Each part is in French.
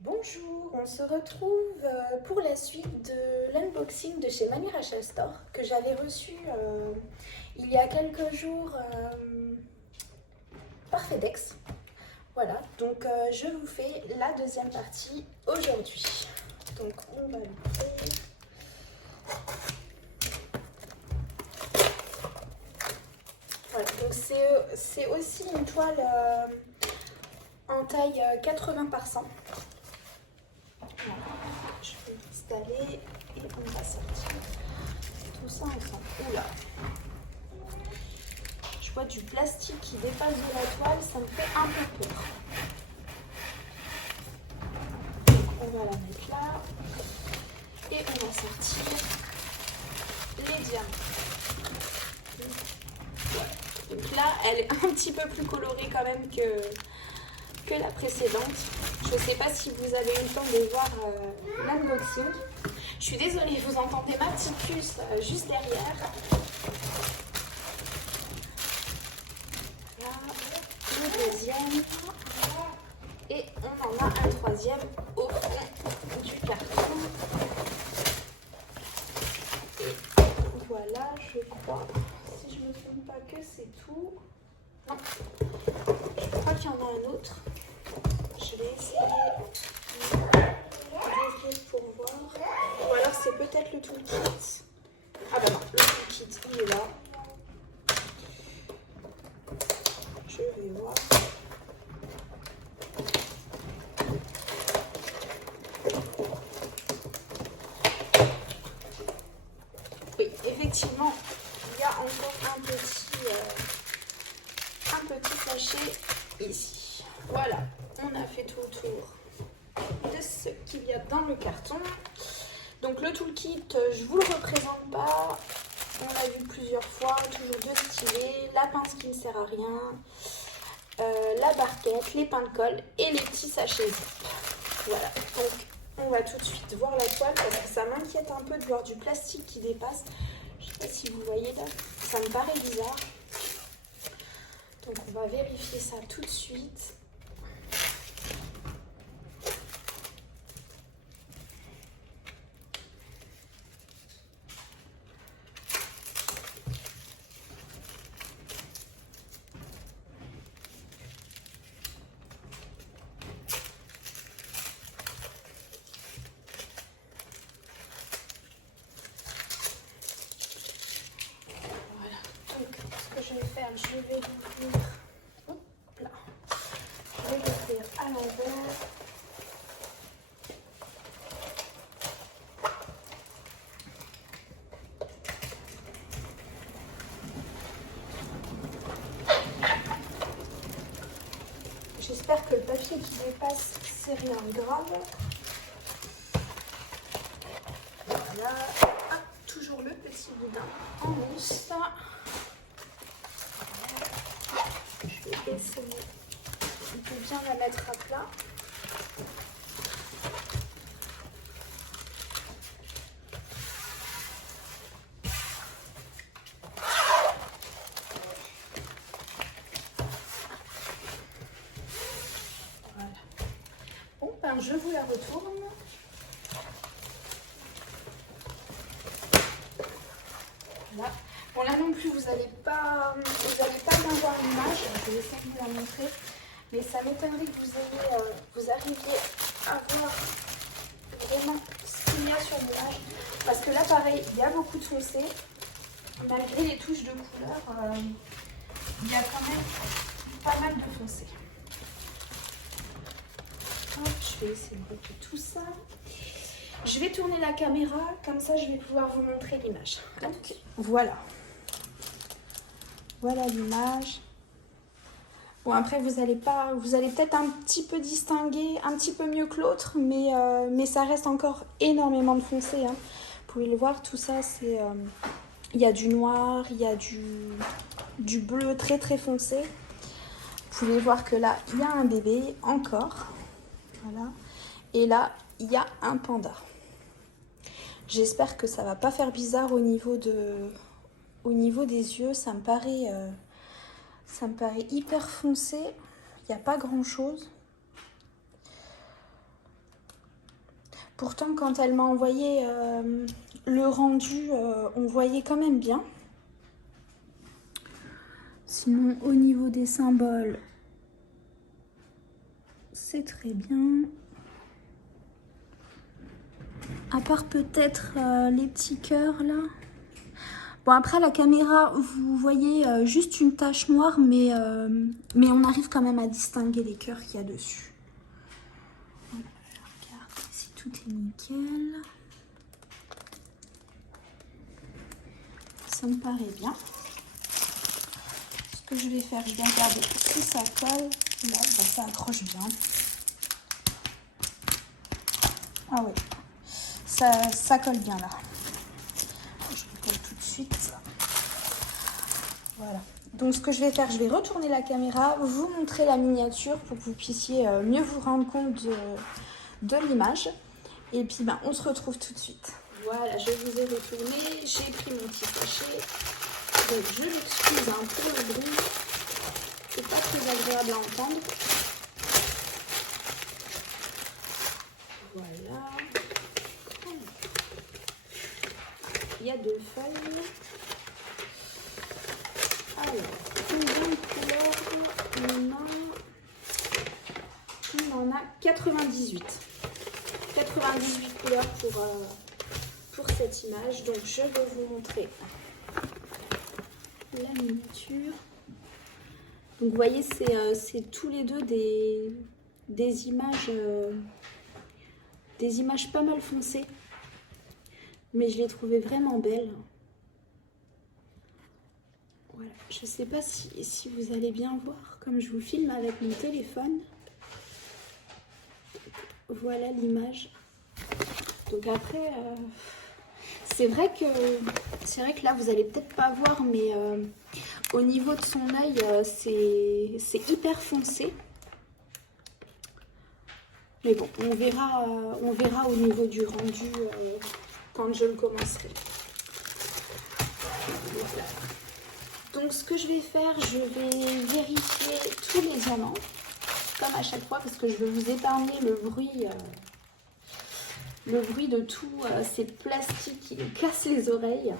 Bonjour, on se retrouve pour la suite de l'unboxing de chez Mami Rachel Store que j'avais reçu il y a quelques jours par FedEx. Voilà, donc je vous fais la deuxième partie aujourd'hui. Donc on va l'ouvrir. Voilà, donc c'est aussi une toile en taille 80 par 100. Voilà. Je vais l'installer et on va sortir tout ça ensemble. Oula! Je vois du plastique qui dépasse de la toile, ça me fait un peu peur. On va la mettre là et on va sortir les diamants. Voilà. Donc là, elle est un petit peu plus colorée quand même que la précédente. Je ne sais pas si vous avez eu le temps de voir l'unboxing. Je suis désolée, vous entendez ma petite puce juste derrière. Là, le deuxième. Et on en a un troisième au fond du carton. Et voilà, je crois, si je ne me trompe pas, que c'est tout. Non, je crois qu'il y en a un autre. Je vais essayer d'ouvrir pour voir. Ou alors c'est peut-être le toolkit. Ah bah non, le toolkit il est là. Je vais voir. Oui, effectivement, il y a encore un petit sachet ici. Voilà, on a fait tout le tour de ce qu'il y a dans le carton. Donc le toolkit, je vous le représente pas. On l'a vu plusieurs fois, toujours deux stylés, la pince qui ne sert à rien, la barquette, les pains de colle et les petits sachets zip. Voilà, donc on va tout de suite voir la toile parce que ça m'inquiète un peu de voir du plastique qui dépasse. Je ne sais pas si vous voyez là, ça me paraît bizarre. Donc on va vérifier ça tout de suite. Je vais faire, je vais l'ouvrir. Là. Je vais l'ouvrir à l'envers. J'espère que le papier qui dépasse, c'est rien de grave. Voilà. Ah, toujours le petit boudin en mousse. Je vais essayer de bien la mettre à plat. Voilà. Bon, ben je vous la retourne. Voilà. Bon, là non plus, vous n'allez pas bien voir l'image. Je vais essayer de vous la montrer. Mais ça m'étonnerait que vous arriviez à voir vraiment ce qu'il y a sur l'image. Parce que là, pareil, il y a beaucoup de foncé. Malgré les touches de couleur, il y a quand même pas mal de foncé. Hop, je vais essayer de retirer tout ça. Je vais tourner la caméra, comme ça je vais pouvoir vous montrer l'image. Donc voilà. Voilà l'image. Bon, après vous allez peut-être un petit peu distinguer, un petit peu mieux que l'autre, mais ça reste encore énormément de foncé. Hein. Vous pouvez le voir, tout ça c'est... il y a du noir, il y a du bleu très très foncé. Vous pouvez voir que là, il y a un bébé encore. Voilà. Et là, il y a un panda. J'espère que ça va pas faire bizarre au niveau des yeux. Ça me paraît hyper foncé. Il n'y a pas grand chose. Pourtant, quand elle m'a envoyé le rendu, on voyait quand même bien. Sinon, au niveau des symboles, c'est très bien. À part peut-être les petits cœurs là. Bon, après la caméra, vous voyez juste une tache noire, mais on arrive quand même à distinguer les cœurs qu'il y a dessus. Voilà, je regarde si tout est nickel. Ça me paraît bien. Ce que je vais faire, je vais regarder si ça colle. Là, bah, ça accroche bien. Ah oui, ça colle bien là. Je recolle tout de suite. Voilà. Donc ce que je vais faire, je vais retourner la caméra, vous montrer la miniature pour que vous puissiez mieux vous rendre compte de l'image. Et puis ben, on se retrouve tout de suite. Voilà, je vous ai retourné, j'ai pris mon petit sachet. Donc je m'excuse hein, pour le bruit, c'est pas très agréable à entendre. Voilà. Il y a 2 feuilles. Alors, combien de couleurs on en a 98. 98 couleurs pour cette image. Donc je vais vous montrer la miniature. Donc vous voyez, c'est tous les deux des images pas mal foncées. Mais je les trouvais vraiment belles. Voilà. Je ne sais pas si vous allez bien voir, comme je vous filme avec mon téléphone. Voilà l'image. Donc après, c'est vrai que là, vous allez peut-être pas voir, mais au niveau de son œil, c'est hyper foncé. Mais bon, on verra au niveau du rendu quand je le commencerai. Donc ce que je vais faire, je vais vérifier tous les diamants, comme à chaque fois, parce que je vais vous épargner le bruit de tous ces plastiques qui nous cassent les oreilles.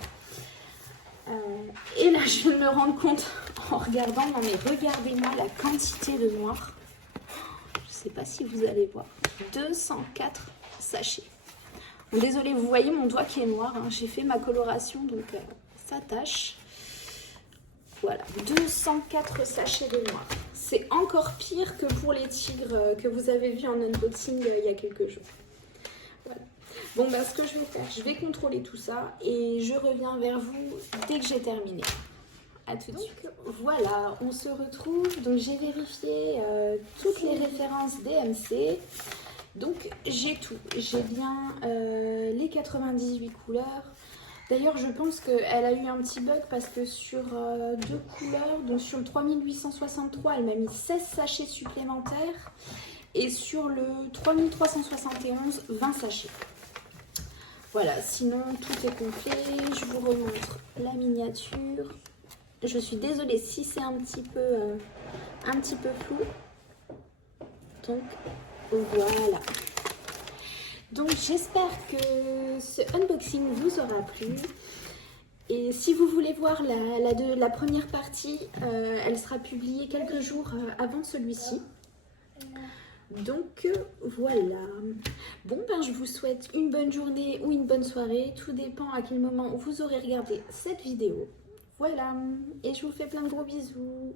Et là, je viens de me rendre compte en regardant, non mais regardez-moi la quantité de noir. Je ne sais pas si vous allez voir. 204 sachets. Bon, désolée, vous voyez mon doigt qui est noir, hein. J'ai fait ma coloration, donc ça tâche. Voilà, 204 sachets de noir. C'est encore pire que pour les tigres que vous avez vus en unboxing il y a quelques jours. Voilà. Bon, bah, ce que je vais faire, je vais contrôler tout ça et je reviens vers vous dès que j'ai terminé. À tout de suite. Voilà, on se retrouve. Donc, j'ai vérifié toutes les références DMC. Donc, j'ai tout. J'ai bien les 98 couleurs. D'ailleurs, je pense qu'elle a eu un petit bug parce que sur 2 couleurs, donc sur le 3863, elle m'a mis 16 sachets supplémentaires. Et sur le 3371, 20 sachets. Voilà, sinon tout est complet. Je vous remontre la miniature. Je suis désolée si c'est un petit peu flou. Donc, voilà. Donc j'espère que ce unboxing vous aura plu. Et si vous voulez voir la première partie, elle sera publiée quelques jours avant celui-ci. Donc voilà. Bon ben je vous souhaite une bonne journée ou une bonne soirée. Tout dépend à quel moment vous aurez regardé cette vidéo. Voilà. Et je vous fais plein de gros bisous.